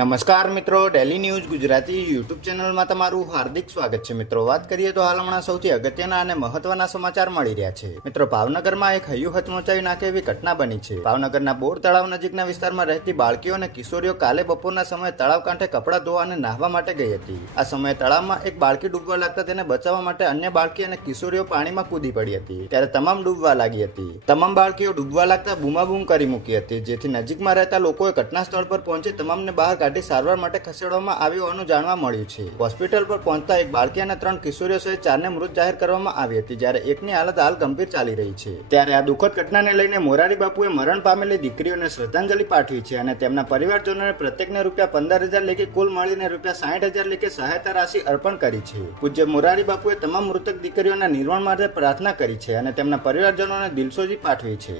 નમસ્કાર મિત્રો, daily news Gujarati YouTube ચેનલમાં તમારું હાર્દિક સ્વાગત છે. મિત્રો, વાત કરીએ તો હાલ હમણાં સૌથી અગત્યના અને મહત્વના સમાચાર મળી રહ્યા છે. મિત્રો, ભાવનગરમાં એક હૈયું હચમચાવી નાખે એવી ઘટના બની છે. ભાવનગરના બોર તળાવ નજીકના વિસ્તારમાં રહેતી બાળકીઓ અને કિશોરીઓ કાલે બપોરના સમયે તળાવ કાંઠે કપડાં ધોવા અને નાહવા માટે ગઈ હતી. આ સમયે તળાવમાં એક બાળકી ડૂબવા લાગતા તેને બચાવવા માટે અન્ય બાળકી અને કિશોરીઓ પાણીમાં કૂદી પડી હતી. ત્યારે તમામ ડૂબવા લાગી હતી. તમામ બાળકીઓ ડૂબવા લાગતા બૂમાબૂમ કરી મૂકી હતી, જેથી નજીકમાં રહેતા લોકોએ ઘટના સ્થળ પર પહોંચી તમામને બહાર કાઢી સારવાર માટે ખસેડવામાં આવ્યું હોવાનું જાણવા મળ્યું છે. હોસ્પિટલ પર પહોંચતા એક બાળકી અને 3 કિશોરીઓ સહિત 4ને મૃત જાહેર કરવામાં આવી હતી, જ્યારે એકની હાલત હાલ ગંભીર ચાલી રહી છે. ત્યારે આ દુઃખદ ઘટનાને લઈને મોરારી બાપુએ મરણ પામેલી દીકરીઓને શ્રદ્ધાંજલિ પાઠવી છે અને તેમના પરિવારજનોને પ્રત્યેકને ₹15,000 લેખે કુલ મળીને ₹60,000 લેખે સહાયતા રાશિ અર્પણ કરી છે. પૂજ્ય મોરારી બાપુએ તમામ મૃતક દીકરીઓના નિર્વાણ માટે પ્રાર્થના કરી છે અને તેમના પરિવારજનોને દિલસોજી પાઠવી છે.